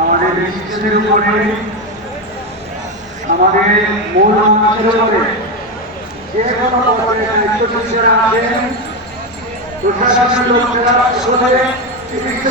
আমাদের শিশুদের উপরে, আমাদের মূল মানুষের উপরে যে কোনো দায়িত্বশীলরা আছেন প্রশাসনের লোকেরা সকলে চিকিৎসা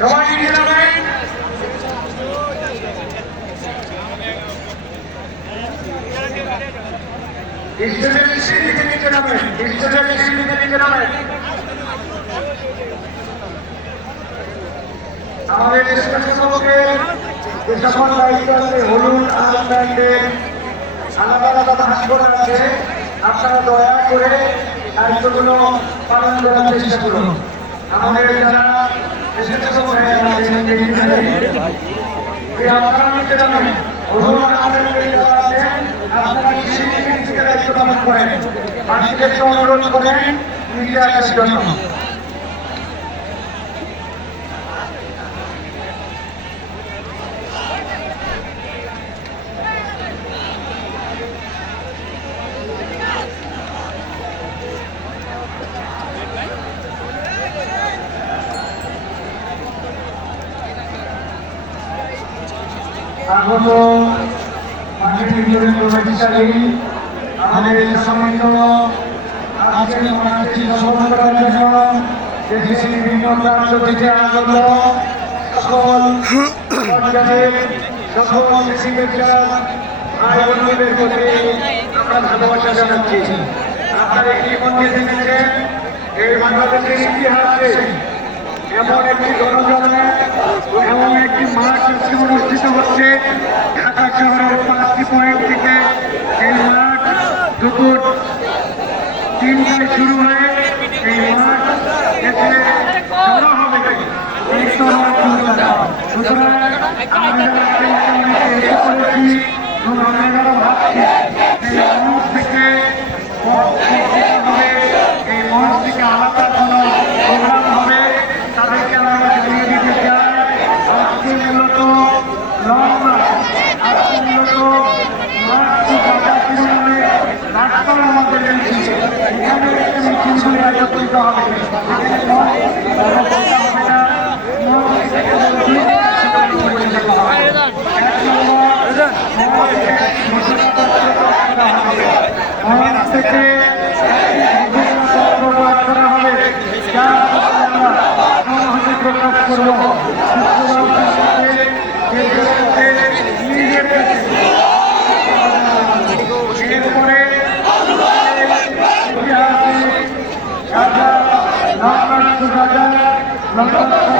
সবাই নিয়ে যাবেন স্টেজের সিঁড়ি দিকে নিচে নামেন স্টেজের সিঁড়ি দিকে নিচে নামেন আমাদের স্বেচ্ছাসেবকের যে সকল দায়িত্ব আছে, হলুদ আর ব্যান্ডের আপনারা দয়া করে দায়িত্বগুলো পালন করার চেষ্টা করুন। আমাদের যারা আপনারা অনুরোধ করেন নিজে জন্য আগত মাঠের ভিতরে প্রবেশকারী আমাদের সম্মানিত আজকের মাঠটি সফল করার জন্য দেশের বিভিন্ন প্রান্ত থেকে আগত সকল সকল ভাই বোনদের প্রতি আমরা ভালোবাসা জানাচ্ছি। আপনারা এমন একটি গণজনে এমন একটি মাঠ অনুষ্ঠিত হচ্ছে? শহরের পাঁচটি পয়েন্ট থেকে এই মাঠ দুপুর তিনটায় শুরু হয়ে এই মাঠ জমা হবে এসে পড়েছি এবং আমরা যারা ভাবছি এই মঞ্চ থেকে মঞ্চ থেকে হবে এই মঞ্চ থেকে আলাদা কোনো প্রোগ্রাম হবে তাদেরকে আমরা জানিয়ে দিতে চাই আজকে মূলত লং মার্চ আজকে মূলত মার্চ টাকা শিরোনামে রাস্তার আমাদের মিছিল এখানে একটা মিছিলগুলি একত্রিত হবে Ramnath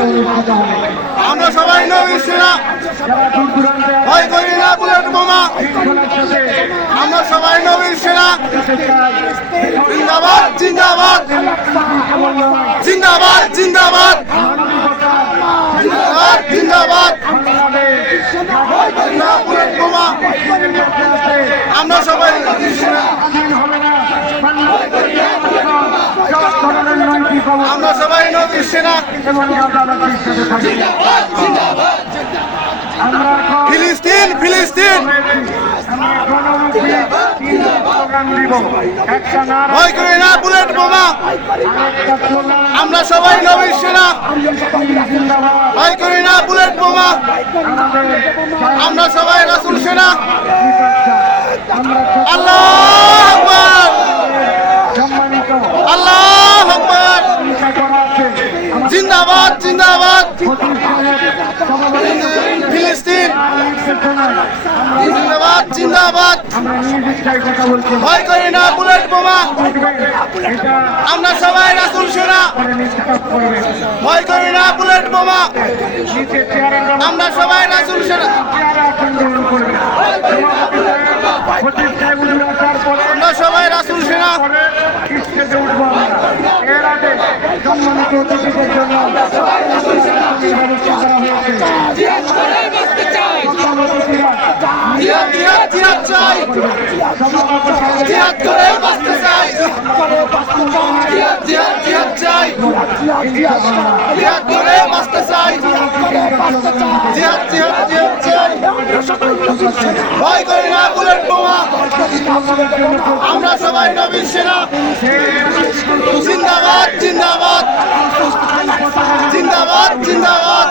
আমরা সবাই নবী সেনা। ভয় করি না বুলেট বোমা। আমরা সবাই নবীর সেনা। জিন্দাবাদ জিন্দাবাদ। জিন্দাবাদ জিন্দাবাদ। জিন্দাবাদ জিন্দাবাদ। বোমা। আমরা সবাই আমরা সবাই নবীর সেনা। ফিলিস্তিন ফিলিস্তিন। ভয় করি না, বুলেট বোমা। আমরা সবাই নবীর সেনা। ভয় করি না, বুলেট বোমা। আমরা সবাই রাসুল সেনা আমরা আল্লাহ আকবার সম্মানিত আল্লাহ আকবার ভূমিকা করা আছে আমাদের জিন্দাবাদ জিন্দাবাদ প্রতিষ্ঠানের সভাপতি ফিলিস্তিন নির্দেশনায় জিন্দাবাদ জিন্দাবাদ। ভয় করি না বুলেট বোমা। আমরা সবাই রাসুল সেনা। ভয় করি না বুলেট বোমা। আমরা সবাই রাসুল সেনা। আমরা সবাই রাসুল সেনা। এর আগে সম্মানিত অতিথিদের জন্য ভয় করি না বুলেট বোমা। আমরা সবাই নবীন সেনা। জিন্দাবাদ জিন্দাবাদ। জিন্দাবাদ জিন্দাবাদ।